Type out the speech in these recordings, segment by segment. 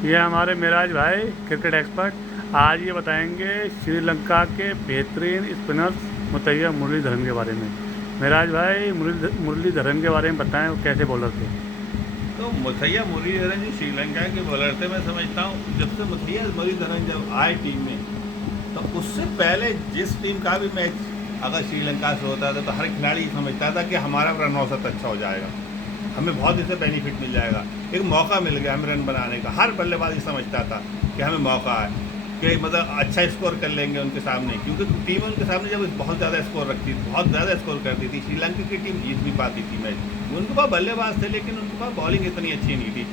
ये हमारे मेराज भाई क्रिकेट एक्सपर्ट आज ये बताएंगे श्रीलंका के बेहतरीन स्पिनर्स मुतैया मुरलीधरन के बारे में। मेराज भाई मुरलीधरन के बारे में बताएं, वो कैसे बॉलर थे। तो मुथैया मुरलीधरन जी श्रीलंका के बॉलर थे। मैं समझता हूँ जब से मुथैया मुरलीधरन जब आए टीम में, तो उससे पहले जिस टीम का भी मैच अगर श्रीलंका से होता था तो हर खिलाड़ी समझता था कि हमारा रन औसत अच्छा हो जाएगा, हमें बहुत इससे बेनिफिट मिल जाएगा, एक मौका मिल गया हमें रन बनाने का। हर बल्लेबाज ये समझता था कि हमें मौका है कि मतलब अच्छा स्कोर कर लेंगे उनके सामने, क्योंकि टीम उनके सामने जब बहुत ज़्यादा स्कोर रखती थी, बहुत ज़्यादा स्कोर करती थी, श्रीलंका की टीम जीत भी पाती थी मैच। उनके पास बल्लेबाज थे लेकिन उनके पास बॉलिंग इतनी अच्छी नहीं थी।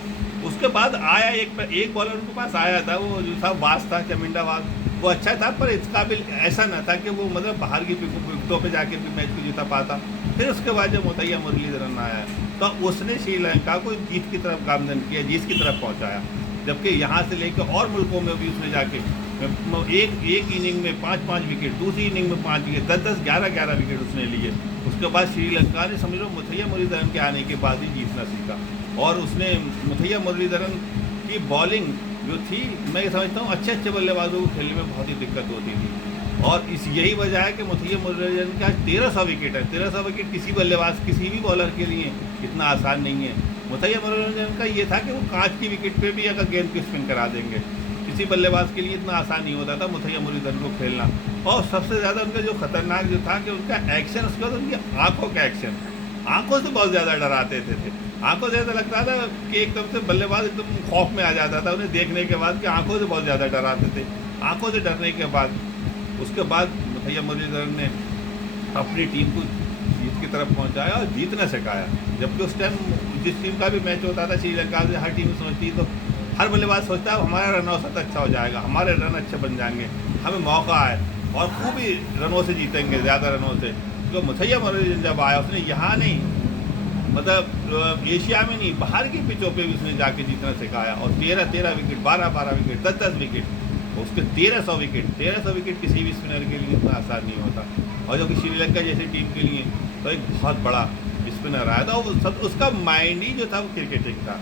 उसके बाद आया एक बॉलर उनके पास आया था, वो जो था वास था, चमिंडा वास। वो अच्छा था पर इस काबिल ऐसा न था कि वो मतलब बाहर की विकेटों पे जाके भी मैच को जीता पाता। फिर उसके बाद जब मुथैया मुरलीधरन आया तो उसने श्रीलंका को जीत की तरफ गामजन किया, जीत की तरफ पहुंचाया। जबकि यहाँ से लेकर और मुल्कों में भी उसने जाके एक इनिंग में 5-5 विकेट, दूसरी इनिंग में 5 विकेट, 10-10, 11-11 विकेट उसने लिए। उसके बाद श्रीलंका ने समझ लो मुथैया मुरलीधरन के आने के बाद ही जीतना सीखा। और उसने मुथैया मुरलीधरन की बॉलिंग जो थी, मैं ये समझता हूँ अच्छे अच्छे बल्लेबाजों को खेलने में बहुत ही दिक्कत होती थी। और इस यही वजह है कि मुथैया मुरलीधरन का 1300 विकेट है। 1300 विकेट किसी बल्लेबाज, किसी भी बॉलर के लिए इतना आसान नहीं है। मुथैया मुरलीधरन का ये था कि वो कांच की विकेट पे भी अगर गेंद को स्पिन करा देंगे, किसी बल्लेबाज के लिए इतना आसान नहीं होता था मुथैया मुरलीधरन को खेलना। और सबसे ज़्यादा उनका जो खतरनाक जो था कि उनका एक्शन, उसके बाद उनकी आंखों का एक्शन, आंखों से बहुत ज़्यादा डराते थे। आंखों से ऐसा लगता था कि एकदम से बल्लेबाज एकदम खौफ में आ जाता था उन्हें देखने के बाद, कि आंखों से बहुत ज़्यादा डराते थे। आंखों से डरने के बाद उसके बाद मुथैया मुरलीधरन ने अपनी टीम को जीत की तरफ पहुंचाया और जीतना सिखाया। जबकि उस टाइम जिस टीम का भी मैच होता था श्रीलंका से, हर टीम सोचती तो हर बल्लेबाज सोचता है हमारा रन औसत अच्छा हो जाएगा, हमारे रन अच्छे बन जाएंगे, हमें मौका है और खूब ही रनों से जीतेंगे, ज़्यादा रनों से। तो मुथैया मुरलीधरन जब आया, उसने यहाँ नहीं, मतलब एशिया में नहीं, बाहर की पिचों पे भी उसने जाके जीतना सिखाया। और 13-13 विकेट, 12-12 विकेट, 10-10 विकेट, उसके 1300 विकेट। 1300 विकेट किसी भी स्पिनर के लिए इतना आसान नहीं होता। और जो कि श्रीलंका जैसी टीम के लिए तो एक बहुत बड़ा स्पिनर आया था। और सब उसका माइंड ही जो था वो क्रिकेटिंग था।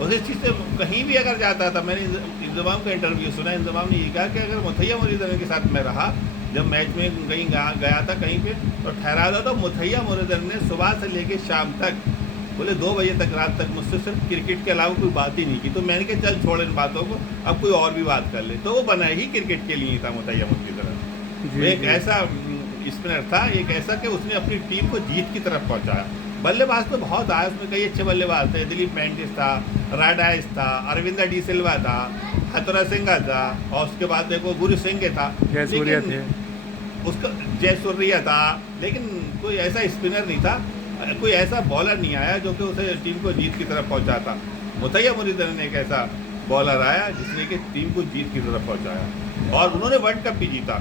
उस चीज़ से कहीं भी अगर जाता था, मैंने इंजमाम का इंटरव्यू सुना, इंजमाम ने ये कहा कि अगर मुथैया मुरलीधरन के साथ मैं रहा, जब मैच में कहीं गया था कहीं पे तो ठहरा था, तो मुथैया मुरलीधरन ने सुबह से लेकर शाम तक, बोले 2 बजे तक, रात तक मुझसे सिर्फ क्रिकेट के अलावा कोई बात ही नहीं की। तो मैंने कहा चल छोड़ इन बातों को, अब कोई और भी बात कर ले। तो वो बना ही क्रिकेट के लिए था मुथैया मुरलीधरन। वो एक ऐसा स्पिनर था, एक ऐसा कि उसने अपनी टीम को जीत की तरफ पहुंचाया। बल्लेबाज तो बहुत आए, उसमें कई अच्छे बल्लेबाज थे। दिलीप मेंडिस था, राडाइस था, अरविंदा डी सिल्वा था, हथुरा सिंह था, और उसके बाद देखो गुरु सिंह था, लेकिन उसका जयसूर्या था। लेकिन कोई ऐसा स्पिनर नहीं था, कोई ऐसा बॉलर नहीं आया जो कि उसे टीम को जीत की तरफ पहुंचाता। मुथैया मुरलीधरन एक ऐसा बॉलर आया जिसने कि टीम को जीत की तरफ पहुंचाया, और उन्होंने वर्ल्ड कप भी जीता।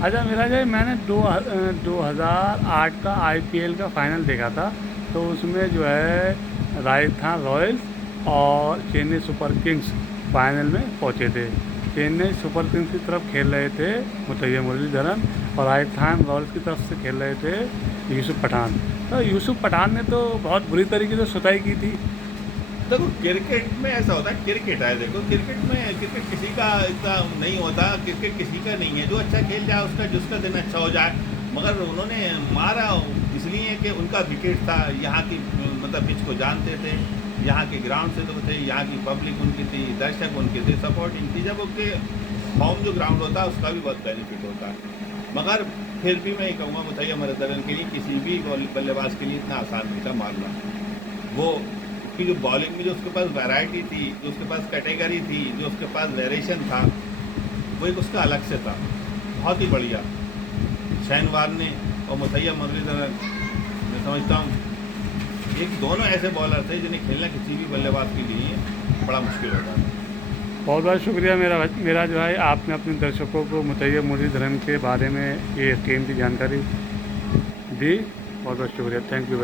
अच्छा मेराज भाई, मैंने 2008 का आईपीएल का फाइनल देखा था। तो उसमें जो है राजस्थान रॉयल्स और चेन्नई सुपर किंग्स फाइनल में पहुंचे थे। चेन्नई सुपर किंग्स की तरफ खेल रहे थे मुथैया मुरलीधरन, और राजस्थान रॉयल्स की तरफ से खेल रहे थे यूसुफ पठान। तो यूसुफ पठान ने तो बहुत बुरी तरीके से सुताई की थी। देखो क्रिकेट में ऐसा होता है, क्रिकेट है, देखो क्रिकेट किसी का इतना नहीं होता, क्रिकेट किसी का नहीं है। जो अच्छा खेल जाए उसका, जिसका दिन अच्छा हो जाए। मगर उन्होंने मारा इसलिए कि उनका विकेट था, यहाँ की मतलब पिच को जानते थे, यहाँ के ग्राउंड से तो थे, यहाँ की पब्लिक उनकी थी, दर्शक उनके थे, सपोर्टिंग थी। जब उनके होम जो ग्राउंड होता है उसका भी बहुत बेनिफिट होता है। मगर फिर भी मैं कहूँगा मुथैया मुरलीधरन के लिए, किसी भी बल्लेबाज के लिए इतना आसान नहीं था मारना। वो की जो बॉलिंग में जो उसके पास वैरायटी थी, जो उसके पास कैटेगरी थी, जो उसके पास वेरिएशन था, वो एक उसका अलग से था, बहुत ही बढ़िया। शैन वार्ने और मुथैया मुरलीधरन, मैं समझता हूँ एक दोनों ऐसे बॉलर थे जिन्हें खेलना किसी भी बल्लेबाज के लिए बड़ा मुश्किल होता है। बहुत बहुत शुक्रिया मेराज भाई, आपने अपने दर्शकों को मुतैया मुरलीधरन के बारे में ये कीमती जानकारी दी। बहुत बहुत शुक्रिया, थैंक यू।